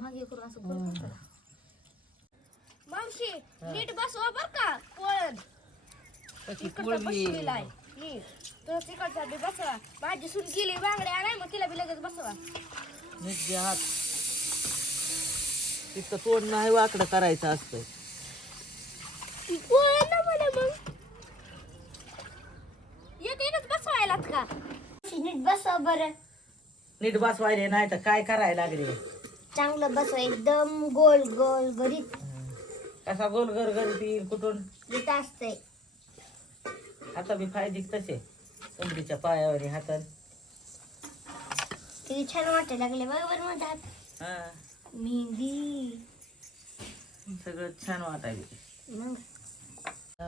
मागे करून असं करतो. मावशी नीट बसवा बर का पळण. इकडचा बसलेला आहे. नीट तर तिकडचा बी बसवा. माझी सून गेली बांगड्या आणाय मग तिला बी लगेच बसवा. नीट हात. तिथं तोंड नाही वाकडं करायचं असतं पळण ना मला मग. एक एकच बसवायलात का? नीट बसवा बरं. नीट बसवायले नाही तर काय करायला लागले? चांगलं बसवा एकदम गोल गोल गरीब कसा गोल घर घरी कुठून? गीत असतंय. आता बी फायदे तसे? कोंबडीच्या पायावर हातात ते छान वाटायला लागले बरोबर म्हणतात हा. मेहंदी. सगळं छान वाटायले मग.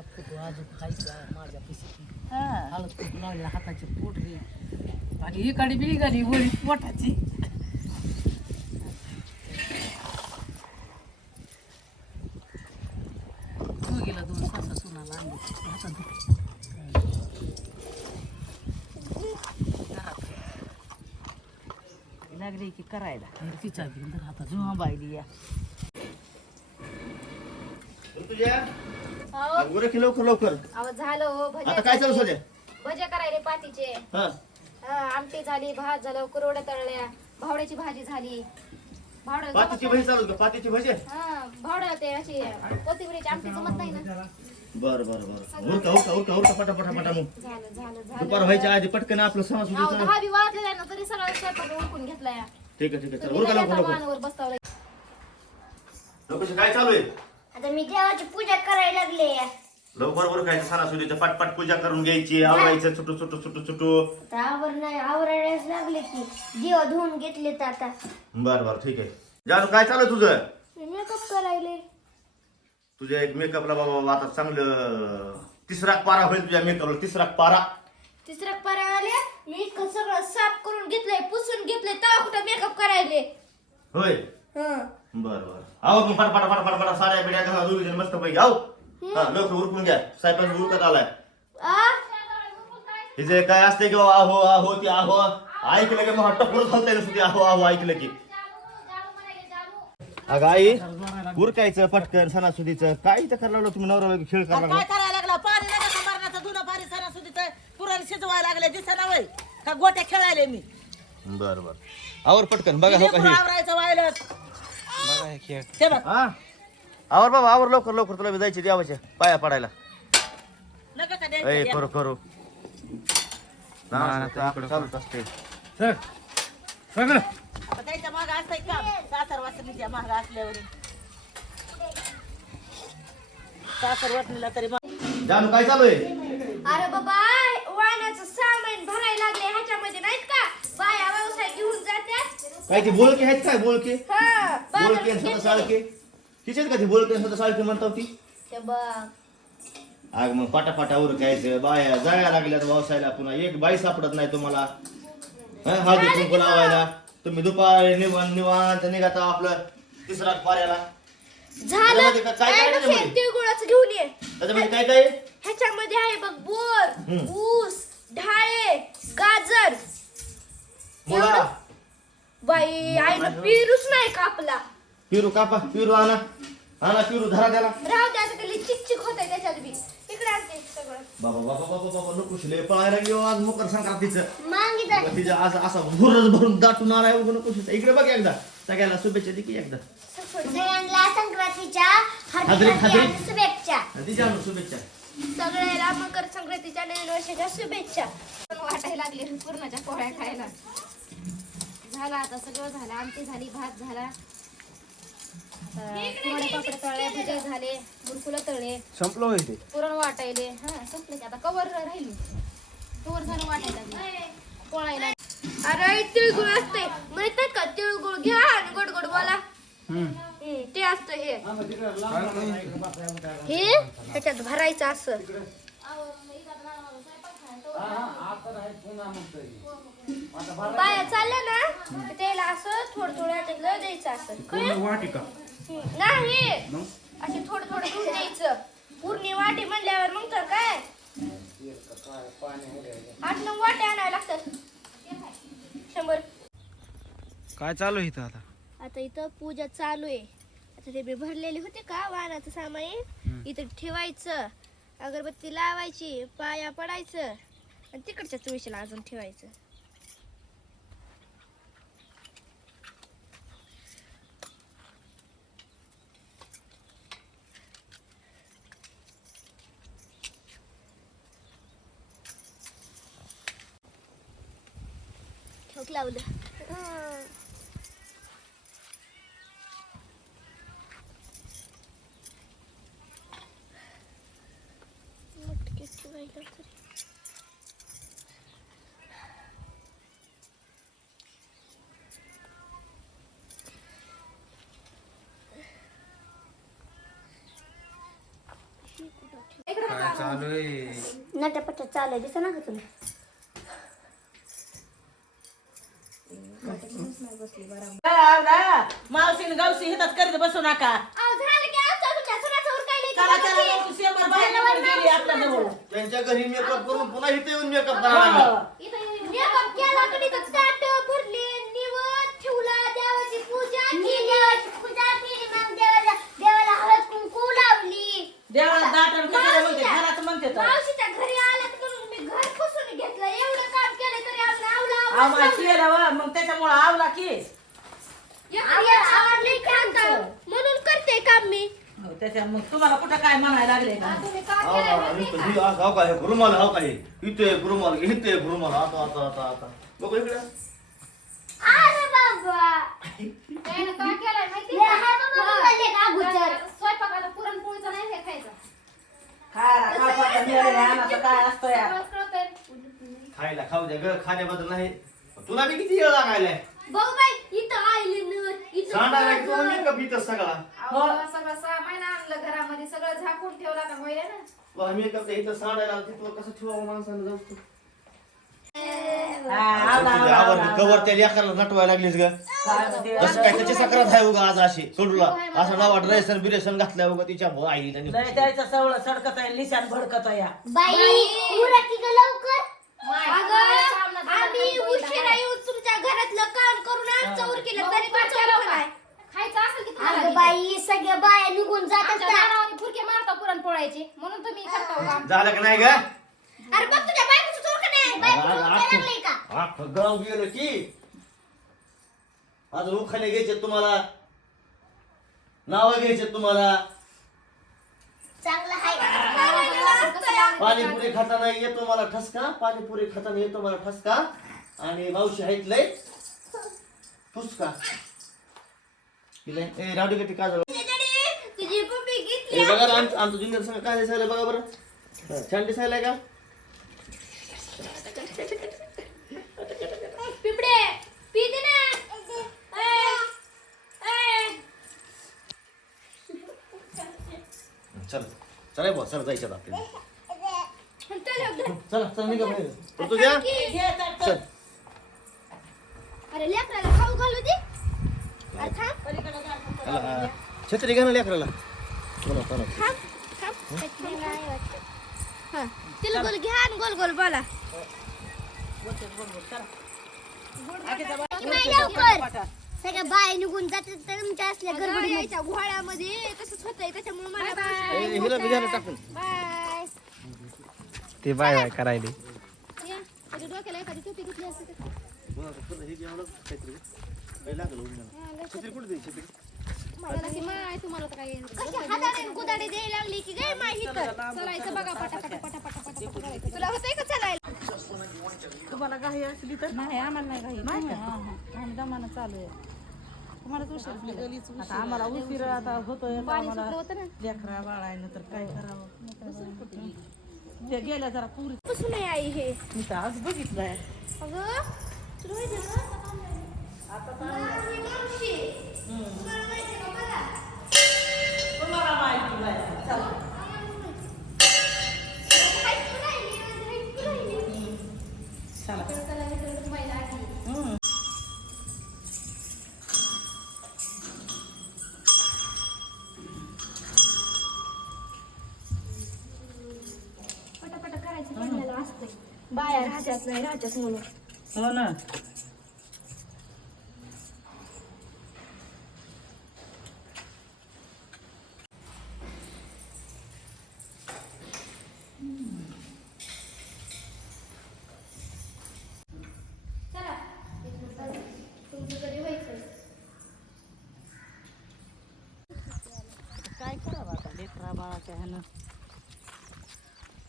फोटो अजून खायचा माझ्या पिशी हा. हळद खूप लावलेला हाताची पोटरी आणि इकडे बी निघाली वळी पोटाची तू गेला दोन सासा सुनाला आणले हातात धुतले. लागली की करायला तिच्या बिंदर हातात जुहा बायली या तुझ्या अहो बरं की लवकर लवकर अहो, झालं हो आता काय चालू भजे करायले पातीचे. हा. हा, आमटी झाली भात झालं कुरवड्या तळल्या भावड्याची भाजी झाली. भावड्या पातीची भाजी चालू का पातीची भाजी? हा भावड्या ते अशी. कोथिंबीरची आमटी जमत नाही ना. बर बर बर. उरका उरका उरका उरका पटा पटा पटा मग. झालं झालं दुपार झालं व्हायच्या आधी पटकन आपलं सणा अहो, सुद्धा दहा बी वाजले ना तरी सगळं स्वयंपाक उरकून घेतलाय. ठीक आहे ठीक आहे. चल उरका लवकर लवकर. वाहनावर. लोकेश काय चालू आहे? आता मी देवाची पूजा करायला लागले. लवकर वर काय सणासुदीचं पटपट पूजा करून घ्यायची आवरायचं छोटू छोटू छोटू छोटू आता आवर नाही आवरायलाच लागले की. देव धुवून घेतले तर आता. बर बर ठीक आहे. जानू काय चालू आहे तुझं? मेकअप करायले. तुझ्या एक मेकअपला बाबा आता चांगलं तिसरा पारा होईल तुझ्या मेकअपला तिसरा पारा. तिसऱ्या पारा आले मी इतकं सगळं साफ करून घेतलंय पुसून घेतलंय तेव्हा कुठं मेकअप करायले? होय? हं. बर बर. आहो मग फटाफट फटाफट फटाफट साड्या बिड्या घाला दोघी जण मस्त पैकी. आहो. हा लवकर उरकून घ्या. सायपाच उरकत आलाय. आ? हे जे काय असते की आहो आहो ते आहो. ऐकलं की मग टपोर घालताय नुसतं ते आहो आहो ऐकलं की. अगं आई उरकायचं पटकन सणासुदीचं. काय इथं करायला लागलं तुम्ही? नवरा खेळ करायला काय लागला? करायला लागला? पाणी नका का मरणाचं धुणं पाणी सणासुदीचं. पुराण शिजवायला लागले दिसना वय. का गोट्या खेळायले मी? बर बर. आवर पटकन बघा हो लेकरं काही आवरायचं व्हायला ते बघ. हा? आवर बाबा आवर लवकर लवकर. तुला बी जायची देवाच्या पाया पडायला. नका का ए द्यायचं? करू करू. ना, ते आपलं चालूच आता त्याच्या माग असतंय का? सासर वासनीच्या माग असल्यावर सासर वाटणीला तरी मग. जानू काय चालू आहे अरे बाबा वाहनाचं सामान भरायला लागले ह्याच्यामध्ये नाहीत का? बाया व्यवसाय घेऊन जात्यात. काय ते बोलके आहेत काय बोलके? हा, बोलके स्वतः. साळके. तिचेच का ते बोलके स्वतः साळके म्हणतात ती? ते बघ. अग मग पाटापाटावर घ्यायचं बाया जाया लागल्यात व्यवसायाला पुन्हा. एक बाई सापडत नाही तुम्हाला. हं, हळदी कुंकू लावायला. तुम्ही दुपारी निवांत निवांत निघाता आपलं तिसरा पाऱ्याला. झालं. त्याच्यामध्ये काय काय त्याच्यामध्ये? तिळगुळाचं घेऊन ये. त्याच्यामध्ये काय काय? आहे? ह्याच्यामध्ये आहे बघ बोर हम्म. ऊस ढाळे गाजर. मुळा. एवढं? बाई आईनं पिरूच नाही कापला. पिरू कापा पिरू आणा. आणा पिरू धरा त्याला. राहू द्या त्याला चिकचिक होत त्याच्यात बी. बाबा बाबा बाबा बाबा नको शिले पळायला गेलो आज मकर संक्रांतीचं. असं असा भुरच भरून दाटून आलाय उभं नको शिले. इकडे बघ एकदा. सगळ्याला शुभेच्छा दे की एकदा. सगळ्यांना संक्रांतीच्या हार्दिक शुभेच्छा. तिच्या आणून शुभेच्छा. सगळ्याला मकर संक्रांतीच्या नवीन वर्षाच्या शुभेच्छा. पण वाटायला लागले पूर्णाच्या पोळ्या खायला. झाला आता सगळं झालं. आमटी झाली भात झाला. कोरडे पापड तळले भजे झाले मुरकुलं तळले. संपलं होय ते. पुरण वाटायले. हा संपले की आता कवर राहिली. कवर झालं वाटायला. पोळायला अरे तिळगुळ असते माहीत का तिळगुळ घ्या आणि गोड गोड बोला ते असतं हे. हे ह्याच्यात भरायचं असं. बाया चालल्या ना तर त्याला असं थोडं थोडं ह्याच्यातलं द्यायचं असं. कळलं? वाटिका हम्म, नाही. असे थोडं थोडं घेऊन द्यायचं. पूर्ण वाटी म्हणल्यावर मग तर काय? आठ नऊ वाटे आणायला लागतात. शंभर. काय चालू आहे इथं आता? आता इथं पूजा चालू आहे. आता ते मी भरलेले होते का? वाहनाचं सामान. इथं ठेवायचं. अगरबत्ती लावायची पाया पडायचं. आणि तिकडच्या तुळशीला अजून ठेवायचं. लावलं. चालू आहे नटापटा चालू आहे? दिसा ना का तुला? मावशीने गावशी हितात करीत बसू नका. चला चला मावशी शंभर बाहेर निघून गेली आपल्या जवळ. त्यांच्या घरी मेकअप करून पुन्हा इथे येऊन मेकअप करायला लागला. की. इथं makeup केला की इथं ताट भरली, निवद ठेवला, देवाची पूजा केली. पूजा केली, मग देवाला दाटण कशाला म्हणते? मावशीच्या- घराचं म्हणते तर. मावशीच्या घरी आल्यात म्हणून मी घर पुसून घेतलं एवढं काम केलं तरी आपलं आवला आम्हाला केलं व, मग त्याच्यामुळे आवला की म्हणून करते काम मी हो, त्याच्या मग तुम्हाला कुठं काय म्हणायला लागले का हाव ना, आणि तो ही आ- हाव का हे रुमाल हाव का हे इथे एक रुमाल इथे एक रुमाल आता आता आता आता बघू इकडे अरे बाबा त्यानं काय केलंय माहिती हे का स्वयंपाकाला पुरणपोळीचं नाही हे खायचं खायला काय आम्हाला काय असतं या कळतंय खायला खाऊ द्या ग खाण्याबद्दल नाही. तुला बी किती वेळ लागायलाय? भाऊ बाई इथं आईले नर इथं सांडायला की तुला मेकअप इथं सगळा? अहो, सगळं सामान आणलं घरामध्ये सगळं झाकून ठेवलं का होईल ना. तुला मेकअप इथं सांडायला कसं ठेवावं माणसानं जाऊ तू? हा, आवला, आवला, आवला, कवर त्या लेकराला नटवायला लागलीस ग. काय त्याची सक्रात आहे उगा आज अशी सोडूला. असं नावा ड्रेसन बिरेसन घातल्या उगा तिच्या आईला लय नाही. द्यायचं सवळ सडकत आहे लिशान भडकत आहे. बाई की लवकर. अगं आम्ही उशिरा येऊन तुमच्या घरातलं काम करून आमचं उर केलं तरी तुमचं केलं उरकलं काय? नाही. खायचं असेल की तुम्हाला अगं बी. बाई सगळ्या बाया निघून जातात आमच्या का? फुरके मारता पुरणपोळ्याचे म्हणून तुम्ही करता हो काम झालं का नाही ग? अरे बघ तुझ्या बायकोचं चोर का नाही? बायकोचं चोर काय लागलंय का? अख्खं गाव गेलं की. अजून उखाणे घ्यायचे तुम्हाला. नाव घ्यायचे तुम्हाला. चांगलं पाणीपुरी खाताना येतो मला ठसका पाणीपुरी खाताना येतो मला ठसका. आणि मावशी आहेत लय फुसका तिला ए रावडी गती काय झालं? घेतली बघा ना, आमचं आमचं जुनियर संघ काय दिसायला बघा बरं. हं, छान दिसायलाय का पिपडे पी दे ना ए, ए. चल. चला बॉ चला जायचं आपल्याला चल, चल. चला चल निघा बाहेर. ऋतू द्या. घे तर- चल. अरे लेकराला खाऊ घालू दे. अरे थांब चला. छत्री घ्या ना लेकराला. चला चला. थांब थांब छत्री नाही वाटत. हा. तिला गोल घ्या आणि गोल गोल बोला. सगळ्या बाय निघून जातात तर तुमच्या असल्या गडबडीच्या घोळ्यामध्ये तसंच होतंय त्याच्यामुळे मला ए, हिला बी घ्या ना. टाकून बाय. ते बाय बाय करायले. त्याच्या डोक्याला एखादी टोपी घेतली असते तर. मला माय तुम्हाला तर काय कशी हाताने गुदाडे द्यायला लागली की काय माहिती तर चलायचं बघा पटा पटा पटा पटा पटा पटा करायचं. तुला होतंय का चालायला? तुम्हाला घाई असली तर? नाही आम्हाला नाही घाई. का? दमानं चालू आहे. तुम्हाला उशीर आता आम्हाला उशीर आता होतोय आता आम्हाला लेकरा बाळायनं तर काय करावं ते गेल्या जरा पुरी कसं नाही आई हे मी तर आज बघितलंय अगं तुला माहिती आहे का? माझी मावशी. तुम्हाला माहिती आहे का मला? तुम्हाला माहिती नाही चला हाईट पण राहिली, हाईट पण राहिली. चला नाही म्हणून हो ना काय करावं आता? लेकरा बाळाच्या ह्यानं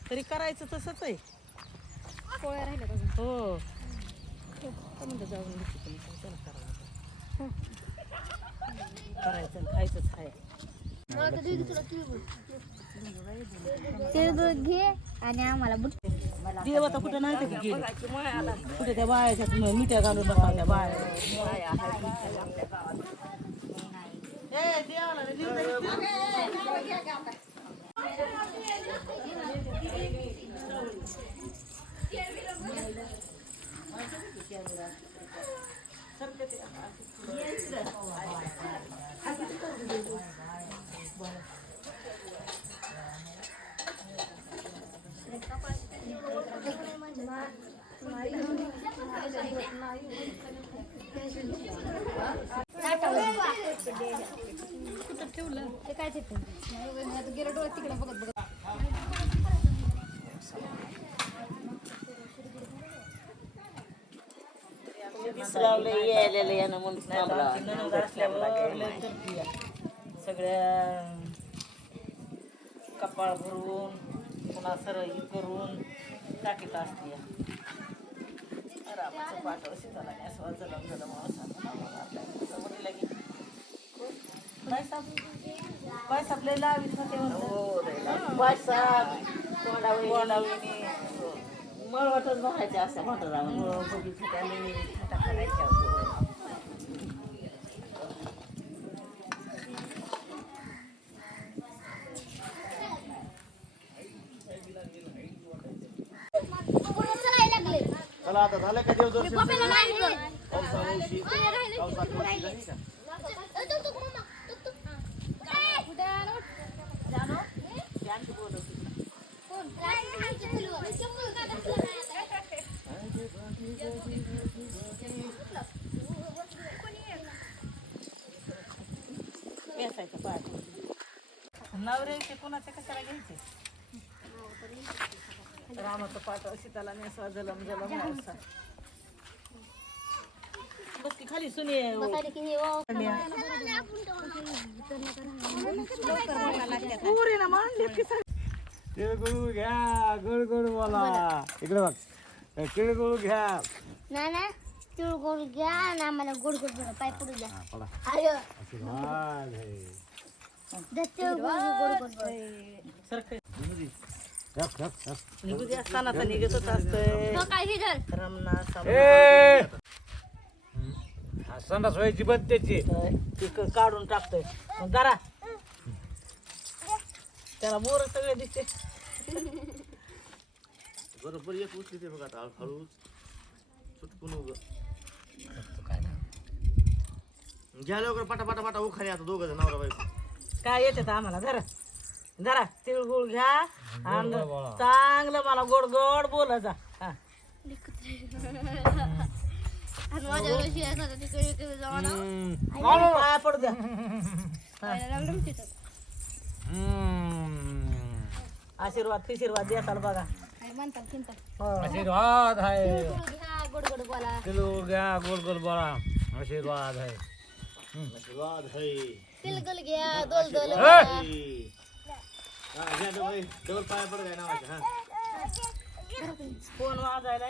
तरी करायचं तसंच आहे. पोळ्या राहिल्या अजून हो म्हणतं जाऊन. करायचं खायचंच आहे तिळगुळ घे आणि आम्हाला बुट देव आता कुठं नाही का गेले कुठे त्या बायाच्यात म- मिठ्या घालून बघा त्या बाया देवाला रे, लिहून दे. ते काय ते गेलं डोळ्यात तिकडे बघत बघत विसरावलं यायला यानं म्हणून या. सगळ्या कपाळ भरून पुन्हा सरळ हे करून टाकीत असते. रामाचं पाठव सीताला काय असं जलम जलम माणसाला नावाला आपल्या समोरीला गेली. बायसाब बायसाब लय लावीत होते म्हणलं. बायसाब कोंडावळीने मळवटच बघायचे असं थाटा करायच्या चला आता झालं का देवदर्शन पावसा मावशी पावसा मावशी झाली का? पेसायचं पाठ नवऱ्याचे कोणाचे कशाला घ्यायचे? रामाचं पाठ सीताला नेसवा जलम जलम मावसा बस की खाली सुने पुरी ना मांडली की तिळगुळ घ्या गोड गोड बोला. इकडे बघ. तिळगुळ घ्या. ना ना तिळगुळ घ्या आणि आम्हाला गोड गोड बरं पाय पडू द्या. पडा. अरे आशीर्वाद आहे. द तिळगुळ गोड गोड बरं सरक गप, गप, गप. निघू दे असताना तर निघतच असतंय. तो काय हिजल रमना ए! हा संडास व्हायची बंद त्याची. काढून टाकतोय. मग जरा. त्याला मोर सगळे दिसते. बरोबर एक उचली ते बघा आता हळूच सुटकून उग. घ्या लवकर पाटा पाटा पाटा उखाणे आता दोघं जण नवरा बायको. काय येते तर आम्हाला जरा. जरा तिळगुळ घ्या. आणि चांगलं मला गोड गोड बोला जा. हा. आणि माझ्या वर्षी असं तिकडे तिकडे जाऊन आणि पाया पडू द्या. हम्म. आशीर्वाद फिशीर्वाद देताल बघा. काय म्हणतात चिंता. हो. आशीर्वाद आहे घ्या गोड गोड बोला. तिळगुळ घ्या गोड गोड बोला. आशीर्वाद आहे आशीर्वाद है तिळगुळ घ्या दोल दोल है. हा, घ्या डबल डबल पाया पड काय नावाचं हा. फोन वाजायला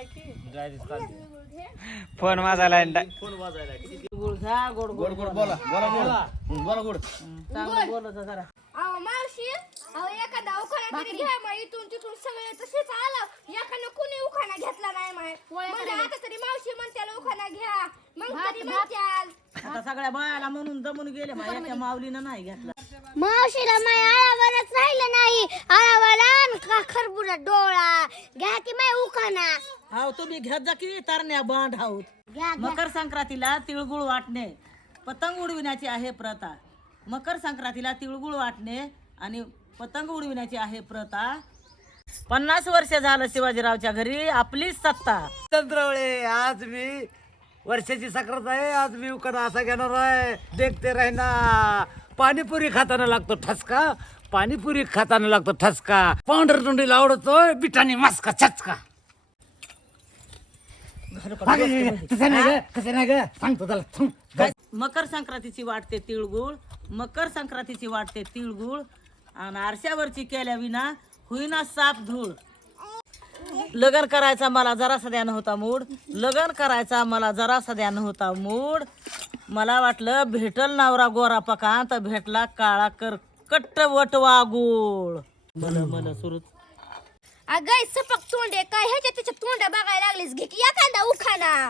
फोन वाजायला फोन वाजायला किती तिळगुळ घ्या गोड गोड गोड गोड बोला बोला. गोड हं, बोला गोड. चांगलं बोलत जरा. अहो मावशी. अहो एखादा उखाणा तरी घ्या मग इथून तिथून सगळे तसेच आलं. एखादं कुणी उखाणा घेतला नाही माहीत म्हणजे आता तरी मावशी म्हणत्याला उखाणा घ्या. मग तरी म्हणत्याल. आता सगळ्या बायाला म्हणून जमून गेले एका माऊलीनं नाही घेतला. मावशीला माय आळावरच राहिलं नाही. आळावाला का खरबुरा डोळा. घ्या की माय उखाणा. हाव तुम्ही घेत जा की तरण्या बांध हाऊत. घ्या. मकर संक्रांतीला तिळगुळ वाटणे. पतंग उडविण्याची आहे प्रथा. मकर संक्रांतीला तिळगुळ वाटणे आणि पतंग उडविण्याची आहे प्रथा. पन्नास वर्ष झालं शिवाजीरावच्या घरी आपलीच सत्ता. चंद्रवळे आज मी वर्षाची सक्रात आहे आज मी उकडा असा घेणार आहे. देखते राहिना. पाणीपुरी खाताना लागतो ठसका. पाणीपुरी खाताना लागतो ठसका. पांढर तोंडीला आवडतोय बिटाने मास्का छचका तसं नाही ग तसं नाही ग. सांगतो त्याला थांब. काय मकर संक्रांतीची वाटते तिळगुळ. मकर संक्रांतीची वाटते तिळगुळ. आणि आरशावरची केल्या विना होईना साप धूळ. लग्न करायचा मला जरा सध्या नव्हता मूड. लग्न करायचा मला जरा सध्या नव्हता मूड. मला वाटलं भेटल नवरा गोरा पका तर भेटला काळा कर कट्ट वटवा गोळ. मला मला सुरूच अगं सपक तोंडे काय? ह्याच्या त्याच्या तोंड्या बघायला लागलीस. घे की एखादा उखाना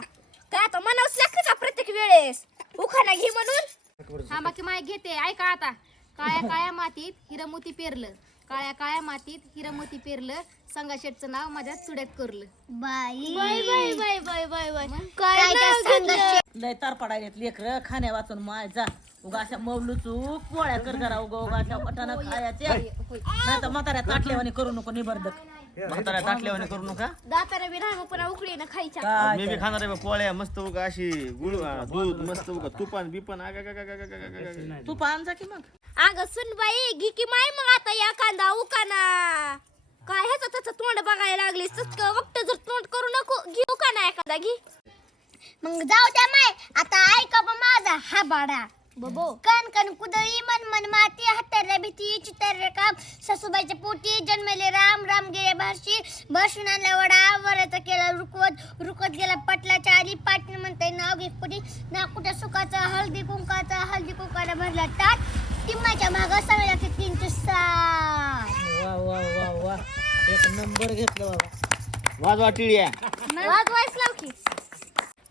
काय आता म्हणावंच लागतं का प्रत्येक वेळेस? उखाना घे म्हणून. हा बाकी माय घेते. ऐका आता. काळ्या काळ्या मातीत हिरमोती पेरलं. काळ्या काळ्या मातीत हिरमोती पेरलं. संगाशेटचं नाव माझ्या चुड्यात करलं. बाई. Bye bye bye bye bye bye काय नाव घेतलं? लय तार पडायलेत लेकर. खाण्या वाचून माय जा. उगा अशा मवलू चूक. पोळ्या कर जरा उगा. उगा अशा पटानं खायचे. नाही तर म्हाताऱ्या ताटल्यावानी करू नको निबर्धक म्हाताऱ्या ताटल्यावाने करू नका. दाताने बी राहा पुन्हा उकळी ना खायच्या. काय मी बी खाणार आहे बा पोळ्या मस्त उगा अशी गुळ दूध मस्त उगा. तुपान बिपान आगा गा गा गा गा गा गा गा गा. तू पाहन जा की मग. अगं सुनबाई घे की माय मग आता या कांदा उकाना. काय ह्याचं त्याचं तोंड बघायला लागलीस वक्त जर तोंड करू नको घेऊ का ना एखादा घे. मग जाऊ द्या माय आता ऐका बा माझा हा बाडा. बबो. कण कण कुदळी मन मन माती हत्तर भीती चितर काम. सासूबाईच्या पोटी जन्मले राम राम गेले भाषी भाषून आणला वडा वराचा केला रुकवत रुकत गेला पटलाच्या आधी पाटील म्हणते नाव घे पुढे ना कुठं सुखाचा हळदी कुंकाचा हळदी कुंकाला भरला ताट. टिम्माच्या मागं सगळ्या लागते तीन ते सात वा वा वा वा एक नंबर घेतलं बाबा वाजवा टिळ्या वाजवायच लाव की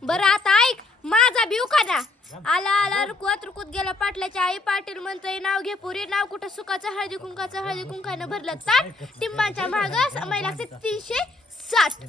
बरं आता ऐक माझा बी उखाना आला आला रुकवत रुकत गेला पाटलाच्या आई पाटील म्हणतोय नाव घे पुरी नाव कुठं? सुखाचं हळदी कुंकाचं हळदी कुंकानं भरलं ताट टिंबांच्या माग समय लागते तीनशे सात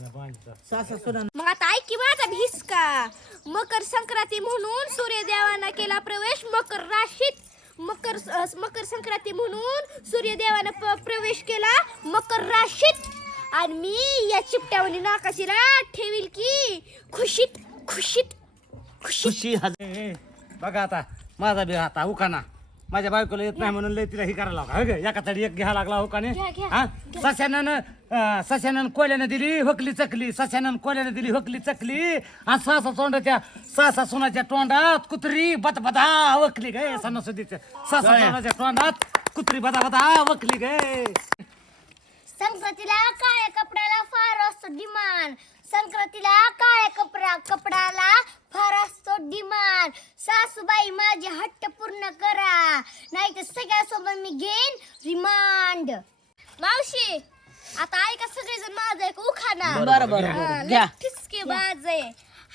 सासा सुना मग आता ऐक की माझा भिसका. मकर संक्रांती म्हणून सूर्यदेवांना केला प्रवेश मकर राशीत. मकर मकर संक्रांती म्हणून सूर्यदेवानं प- प्रवेश केला मकर राशीत. आणि मी या चिपट्यावनी नाकाशीला ठेवील की खुशीत खुशीत खुशीत. खुशी ए, बघा आता माझा बी आता उखाना माझ्या बायकोला येत नाही म्हणून लय तिला ही करायला हो ग, एका तडी एक घ्या लागला उखाने घ्या, घ्या. हा? सशानं अं, सशानं कोल्यानं दिली हकली चकली. सशानं कोल्यानं दिली हकली चकली. आणि सासा तोंडाच्या सासा सोनाच्या तोंडात कुत्री बत बदा वकली गे सणासुदीच्या सासा सोनाच्या तोंडात कुत्री बदा बदा वकली गे. संक्रांतीला काळ्या कपड्याला फार असतो डिमांड. संक्रांतीला काळ्या कपडा कपड्याला फार असतो डिमांड. सासूबाई माझे हट्ट पूर्ण करा. नाही तर सगळ्यासोबत मी घेईन रिमांड. मावशी आता ऐका सगळेजण माझा एक उखाना बरं बरं बरं घ्या. ठिसके बाज. आहे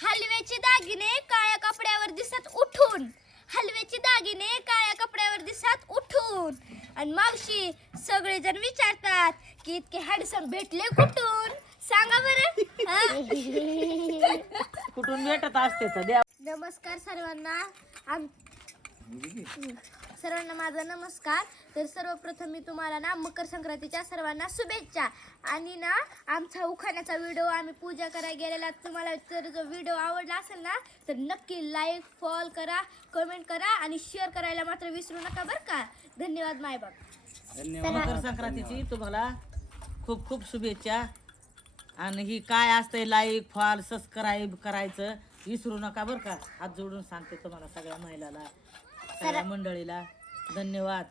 हलव्याचे दागिने काळ्या कपड्यावर दिसत उठून. हलव्याचे दागिने काळ्या कपड्यावर दिसत उठून. आणि मावशी सगळेजण विचारतात की इतके हॅडसम भेटले कुठून? सांगा बरं. हा? कुठून भेटत असते तर द्या. नमस्कार सर्वांना. आम सर्वांना माझा नमस्कार. तर सर्वप्रथम मी तुम्हाला ना मकर संक्रांतीच्या सर्वांना शुभेच्छा. आणि ना आमचा उखाण्याचा व्हिडिओ आम्ही पूजा करायला गेलेला. तुम्हाला जर जो व्हिडिओ आवडला असेल ना तर नक्की लाईक फॉल करा कमेंट करा आणि शेअर करायला मात्र विसरू नका बरं का. धन्यवाद मायबाप मकर संक्रांतीची तुम्हाला खूप खूप शुभेच्छा. आणि ही काय असतंय लाईक फॉल सबस्क्राईब करायचं विसरू नका बरं का. हात जोडून सांगते तुम्हाला सगळ्या महिलाला. सगळ्या मंडळीला धन्यवाद.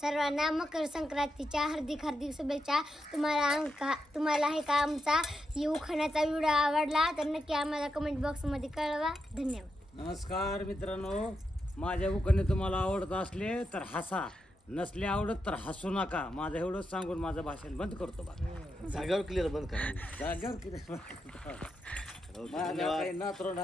सर्वांना मकर संक्रांतीच्या हार्दिक हार्दिक शुभेच्छा. तुम्हाला आमका तुम्हाला हे का आमचा उखाण्याचा व्हिडिओ आवडला तर नक्की आम्हाला कमेंट बॉक्समध्ये कळवा. धन्यवाद. नमस्कार मित्रांनो. माझ्या उखाणे तुम्हाला आवडत असले तर हसा. नसले आवडत तर हसू नका. माझं एवढंच सांगून माझं भाषण बंद करतो बा. जागेवर क्लिअर बंद करा. जाग्यावर किती माझ्या काही नातरुंड